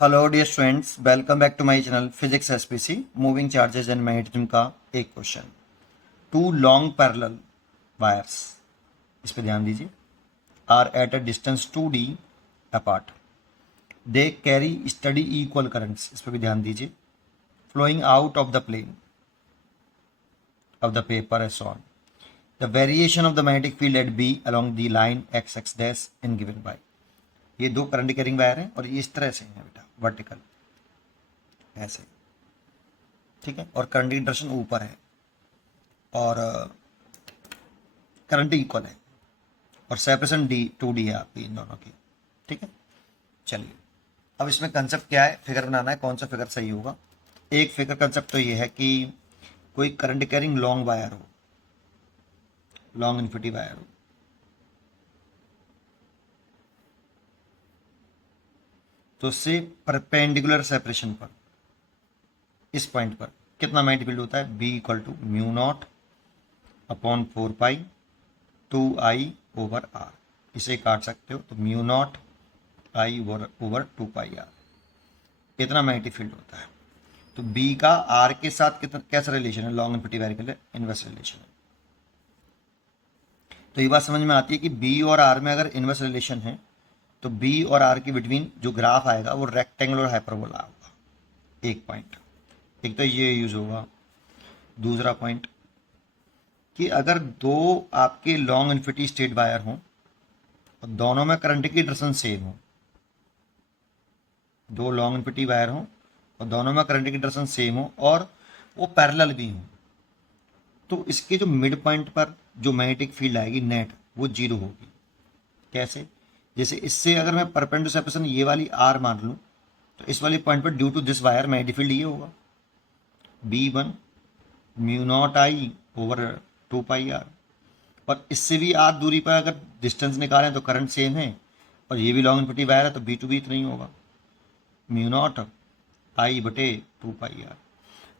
Hello dear students, welcome back to my channel physics SPC. Moving charges and magnetism का एक question. Two long parallel wires, इस पे ध्यान दीजिए, are at a distance 2d apart, they carry steady equal currents, इस पे भी ध्यान दीजिए, flowing out of the plane of the paper as on the variation of the magnetic field at B along the line X X dash in given by. ये दो current carrying wire हैं और ये इस तरह से हैं बेटा, वर्टिकल ऐसे, ठीक है। और करंट की डायरेक्शन ऊपर है और करंट इक्वल है और सेपरेशन डी 2d है आपकी इन दोनों की, ठीक है। चलिए, अब इसमें कंसेप्ट क्या है, फिगर बनाना है, कौन सा फिगर सही होगा। एक फिगर कंसेप्ट तो ये है कि कोई करंट कैरिंग लॉन्ग वायर हो, लॉन्ग इन्फिनिटी वायर हो, तो उससे परपेंडिकुलर सेपरेशन पर, इस पॉइंट पर कितना मैग्नेटिक फील्ड होता है, B equal to mu not upon 4 pi 2i/r। इसे काट सकते हो तो म्यू नॉट i/ओवर 2 पाई r, इतना मैग्नेटिक फील्ड होता है। तो b का r के साथ कितना कैसा रिलेशन है, लॉन्ग इन्फिनिटी वायर के लिए इनवर्स रिलेशन है। तो ये बात समझ में आती है कि b और r में अगर इनवर्स रिलेशन है तो b और r के बिटवीन जो ग्राफ आएगा वो रेक्टेंगुलर हाइपरबोला होगा। एक पॉइंट, एक तो ये यूज होगा। दूसरा पॉइंट कि अगर दो आपके लॉन्ग इन्फिनिटी स्ट्रेट वायर हों और दोनों में करंट की डायरेक्शन सेम हो, दो लॉन्ग इन्फिनिटी वायर हों और दोनों में करंट की डायरेक्शन सेम हो और वो पैरेलल भी हों, तो इसके जो मिड पॉइंट पर जो मैग्नेटिक फील्ड आएगी नेट, वो जीरो होगी। कैसे? जैसे इससे अगर मैं परपेंडिकुलर सेपरेशन ये वाली आर मान लूँ तो इस वाली पॉइंट पर due to this wire magnetic field ये होगा, b1 म्यू नॉट i/2 पाई r। और इससे भी आर दूरी पर अगर डिस्टेंस निकालें तो करंट सेम है और ये भी लॉन्ग इन्फिनिटी वायर है तो बी टू बी इतना ही होगा, म्यू नॉट i/2 पाई r।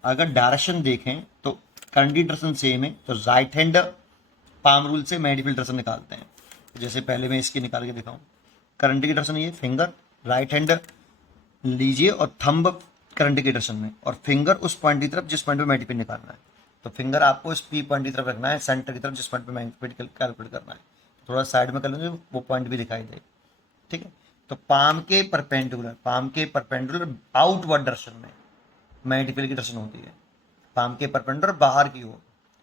अगर डायरेक्शन देखें तो करंट की डायरेक्शन सेम है तो राइट हैंड पाम रूल से मैग्नेटिक फील्ड डायरेक्शन निकालते हैं। जैसे पहले मैं इसकी निकाल के दिखाऊं, करंट की डायरेक्शन ये फिंगर राइट हैंड लीजिए और थंब करंट की डायरेक्शन में और फिंगर उस पॉइंट की तरफ जिस पॉइंट पे मैग्नेटिक फील्ड निकालना है। तो फिंगर आपको इस पी पॉइंट की तरफ रखना है, सेंटर की तरफ जिस पॉइंट पे मैग्नेटिक फील्ड कैलकुलेट करना है। थोड़ा साइड में कर लेंगे वो पॉइंट भी दिखाई दे, ठीक है। तो पाम के परपेंडिकुलर आउटवर्ड डायरेक्शन में मैग्नेटिक फील्ड की डायरेक्शन होती है, पाम के परपेंडिकुलर बाहर की ओर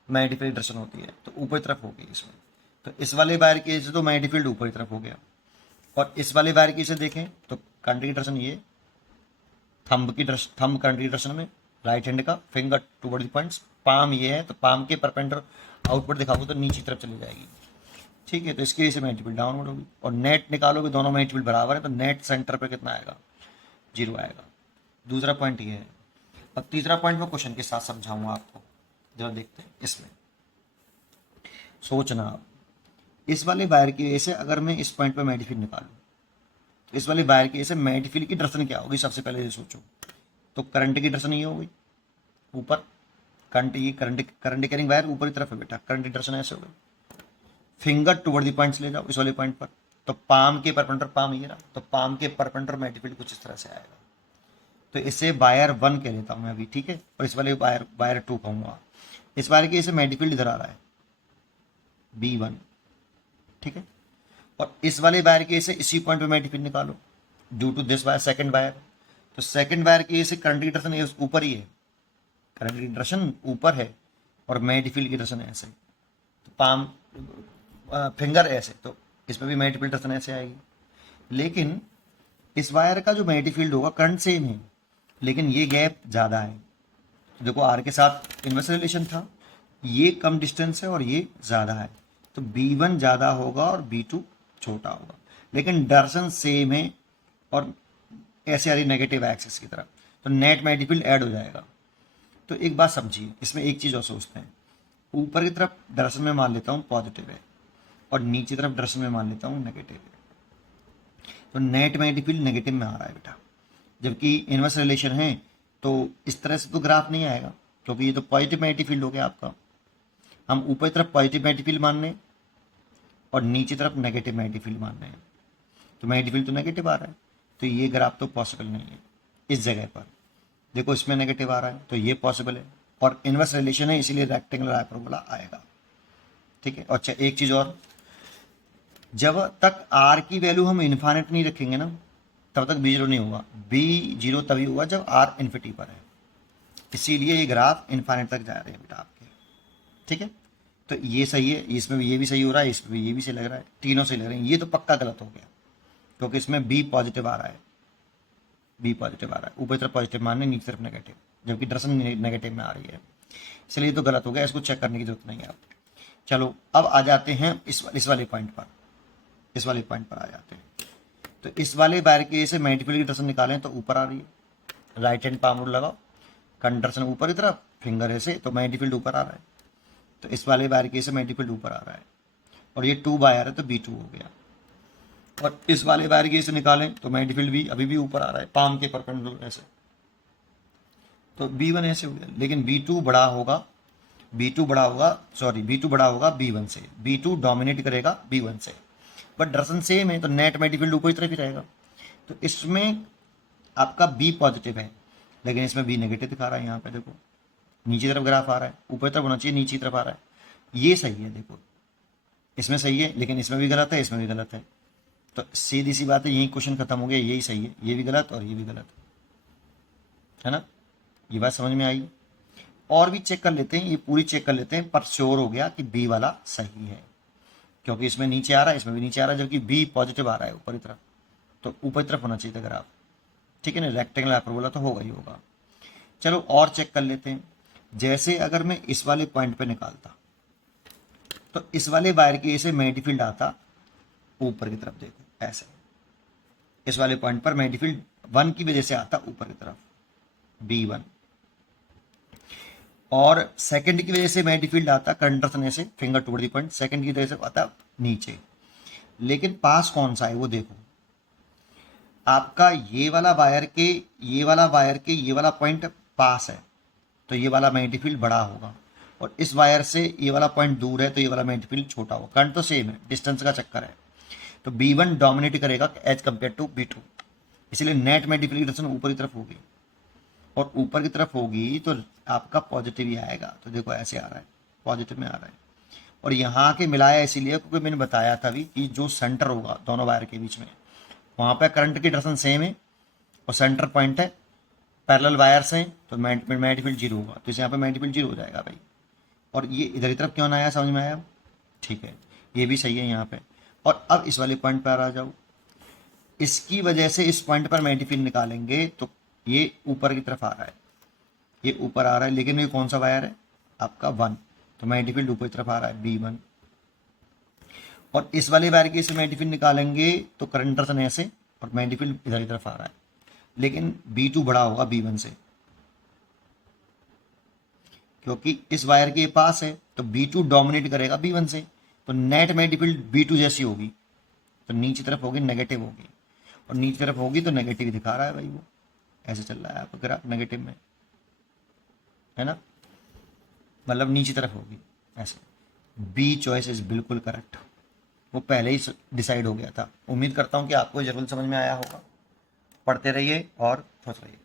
मैग्नेटिक फील्ड डायरेक्शन होती है, तो ऊपर की तरफ होगी इसमें। तो इस वाले वायर की से तो मैग्नेटिक फील्ड ऊपर की तरफ हो गया और इस वाले वायर की से देखें तो करंट की डायरेक्शन ये, थंब करंट की डायरेक्शन में राइट हैंड का finger toward the points, palm ये है तो पाम के परपेंडिकुलर आउटवर्ड दिखाओगे तो नीचे की तरफ चली जाएगी, ठीक है। तो इसकी वजह से मैग्नेटिक फील्ड डाउनवर्ड होगी और नेट निकालोगे, दोनों मैग्नेटिक फील्ड बराबर है तो नेट सेंटर पे कितना आएगा, जीरो आएगा। दूसरा पॉइंट ये है। अब तीसरा पॉइंट मैं क्वेश्चन के साथ समझाऊंगा आपको, जरा देखते हैं इसमें। सोचना आप, इस वाले वायर की वजह से अगर मैं इस पॉइंट पे मैग्नेटिक फील्ड निकालूं तो इस वाले वायर की वजह से मैग्नेटिक फील्ड की डायरेक्शन क्या होगी, सबसे पहले ये सोचो। तो करंट की डायरेक्शन ये होगी ऊपर, करंट कैरिंग वायर ऊपर की तरफ है बेटा, करंट की डायरेक्शन ऐसे होगी। फिंगर टुवर्ड द पॉइंट्स ले जाओ इस वाले पॉइंट पर, तो पाम के परपेंडिकुलर, पाम ये रहा, तो पाम के परपेंडिकुलर मैग्नेटिक फील्ड कुछ इस तरह से आएगा। तो इसे वायर 1 कह लेता हूं मैं अभी, ठीक है। और इस वाले वायर 2 कहूंगा। इस वायर की इसे मैग्नेटिक फील्ड इधर आ रहा है b1, ठीक है। और इस वाले वायर के इसे इसी पॉइंट पे मैग्नेटिक फील्ड निकालो due to this wire, second wire. तो सेकंड वायर की इसे करंट की डायरेक्शन ऊपर ही है, करंट की डायरेक्शन ऊपर है और मैग्नेटिक फील्ड की डायरेक्शन ऐसे, तो पाम फिंगर ऐसे, तो इसमें भी मैग्नेटिक फील्ड डायरेक्शन ऐसे आएगी। लेकिन इस वायर का जो मैग्नेटिक फील्ड होगा करंट सेम है लेकिन ये गैप ज़्यादा है। तो देखो आर के साथ इनवर्स रिलेशन था, ये कम डिस्टेंस है और ये ज़्यादा है, तो b1 ज़्यादा होगा और b2 छोटा होगा, लेकिन डायरेक्शन सेम है और ऐसे आ रही नेगेटिव एक्सिस की तरफ, तो नेट मैग्नेटिक फील्ड ऐड हो जाएगा। तो एक बात समझिए, इसमें एक चीज़ और सोचते हैं, ऊपर की तरफ डायरेक्शन में मान लेता हूँ पॉजिटिव है और नीचे तरफ डायरेक्शन में मान लेता हूँ नेगेटिव है, तो नेट मैग्नेटिक फील्ड नेगेटिव में आ रहा है बेटा। जबकि इनवर्स रिलेशन है तो इस तरह से तो ग्राफ नहीं आएगा क्योंकि ये तो पॉजिटिव मैग्नेटिक फील्ड हो गया आपका। हम ऊपर तरफ पॉजिटिव मैग्नेटिक फील्ड मान रहे हैं और नीचे तरफ नेगेटिव मैग्नेटिक फील्ड मान रहे हैं, तो मैग्नेटिक फील्ड तो नेगेटिव आ रहा है। तो ये ग्राफ तो पॉसिबल नहीं है इस जगह पर। देखो इसमें नेगेटिव आ रहा है तो ये पॉसिबल है, और इनवर्स रिलेशन है इसीलिए रेक्टेंगुलर हाइपरबोला आएगा। ठीक है। अच्छा एक चीज़ और, जब तक आर की वैल्यू हम इन्फाइनाइट नहीं रखेंगे ना तब तक बी जीरो नहीं होगा। बी जीरो तभी होगा जब आर इन्फिनिटी पर है, इसीलिए ये ग्राफ इन्फाइनाइट तक जा रहे हैं बेटा आपके। ठीक है। तो ये सही है, इसमें भी ये भी सही हो रहा है, इसमें भी ये भी सही लग रहा है, तीनों सही लग रहे हैं। ये तो पक्का गलत हो गया क्योंकि इसमें बी पॉजिटिव आ रहा है, बी पॉजिटिव आ रहा है, ऊपर तरफ पॉजिटिव मानने नीचे तरफ नेगेटिव, जबकि दरअसल नेगेटिव में आ रही है, इसलिए तो गलत हो गया, इसको चेक करने की जरूरत नहीं है आप। चलो अब आ जाते हैं इस वाले पॉइंट पर, इस वाले पॉइंट पर आ जाते हैं। तो इस वाले वायर के से मल्टीपल की दर्शन निकालें तो ऊपर आ रही है, राइट हैंड पाम रूल लगाओ, कंडर्शन ऊपर की तरफ, फिंगर ऐसे, तो मल्टीपल ऊपर आ रहा है। तो इस वाले वायर के से मल्टीपल ऊपर आ रहा है, और ये 2 वायर है तो B2 हो गया। और इस वाले वायर के से निकालें तो मल्टीपल भी अभी भी ऊपर आ रहा है, पाम के परपेंडिकुलर ऐसे, तो B1 ऐसे हो गया। लेकिन B2 बड़ा होगा, B2 बड़ा होगा, सॉरी B2 बड़ा होगा B1 से, B2 डोमिनेट करेगा B1 से, बट दर्शन सेम है तो नेट मल्टीपल ऊपर की तरफ ही रहेगा। तो इसमें आपका B पॉजिटिव है, लेकिन इसमें B नेगेटिव दिखा रहा है। यहाँ पे देखो नीचे तरफ ग्राफ आ रहा है, ऊपर तरफ होना चाहिए, नीचे तरफ आ रहा है। ये सही है, देखो इसमें सही है, लेकिन इसमें भी गलत है, इसमें भी गलत है। तो सीधी सी बात है, यही क्वेश्चन खत्म हो गया, यही सही है, ये भी गलत और ये भी गलत है ना। ये बात समझ में आई। और भी चेक कर लेते हैं, ये पूरी चेक कर लेते हैं, पर श्योर हो गया कि बी वाला सही है, क्योंकि इसमें नीचे आ रहा है, इसमें भी नीचे आ रहा है, जबकि बी पॉजिटिव आ रहा है ऊपर की तरफ, तो ऊपर की तरफ होना चाहिए था ग्राफ। ठीक है ना, रेक्टेंगल हाइपरबोला तो होगा ही होगा। चलो और चेक कर लेते हैं, जैसे अगर मैं इस वाले पॉइंट पे निकालता तो इस वाले वायर के ऐसे मैग्नेटिक फील्ड आता ऊपर की तरफ, देखो ऐसे, इस वाले पॉइंट पर मैग्नेटिक फील्ड 1 की वजह से आता ऊपर की तरफ B1, और सेकंड की वजह से मैग्नेटिक फील्ड आता करंट से ऐसे, finger toward the point, second की वजह से आता नीचे। लेकिन पास कौन सा है वो देखो, आपका ये वाला वायर के, ये वाला वायर के ये वाला पॉइंट पास है तो ये वाला मैग्नेटिक फील्ड बड़ा होगा, और इस वायर से ये वाला पॉइंट दूर है तो ये वाला मैग्नेटिक फील्ड छोटा होगा। करंट तो सेम है, डिस्टेंस का चक्कर है, तो B1 डोमिनेट करेगा एज कंपेयर टू B2, इसलिए नेट मैग्नेटिक फील्ड की डायरेक्शन ऊपर की तरफ होगी, और ऊपर की तरफ होगी तो आपका पॉजिटिव ही आएगा। तो देखो ऐसे आ रहा है, पॉजिटिव में आ रहा है, और यहाँ के मिलाया इसीलिए क्योंकि मैंने बताया था भी कि जो सेंटर होगा दोनों वायर के बीच में, वहाँ पर करंट की डायरेक्शन सेम है और सेंटर पॉइंट है, पैरेलल वायर्स हैं, तो मैग्नेटिक फील्ड जीरो होगा, तो इस यहाँ पर मैग्नेटिक फील्ड जीरो हो जाएगा भाई। और ये इधर की तरफ क्यों ना आया, समझ में आया? ठीक है, ये भी सही है यहाँ पे। और अब इस वाले पॉइंट पर आ जाओ, इसकी वजह से इस पॉइंट पर मैग्नेटिक फील्ड निकालेंगे तो ये ऊपर की तरफ आ रहा है, ये ऊपर आ रहा है, लेकिन ये कौन सा वायर है आपका 1, तो मैग्नेटिक फील्ड ऊपर की तरफ आ रहा है B1। और इस वाले वायर के से मैग्नेटिक फील्ड निकालेंगे तो करंट डायरेक्शन ऐसे, और मैग्नेटिक फील्ड इधर की तरफ आ रहा है, लेकिन B2 बड़ा होगा B1 से, क्योंकि इस वायर के पास है तो B2 डोमिनेट करेगा B1 से, तो नेट मैग्नेटिक फील्ड B2 जैसी होगी, तो नीचे तरफ होगी नेगेटिव होगी, और नीचे तरफ होगी तो नेगेटिव दिखा रहा है भाई, वो ऐसे चल रहा है आपका ग्राफ नेगेटिव में, है ना, मतलब नीचे तरफ होगी ऐसे। बी चॉइस इज बिल्कुल करेक्ट, वो पहले ही डिसाइड हो गया था। उम्मीद करता हूँ कि आपको जरूर समझ में आया होगा। पढ़ते रहिए और खुश रहिए।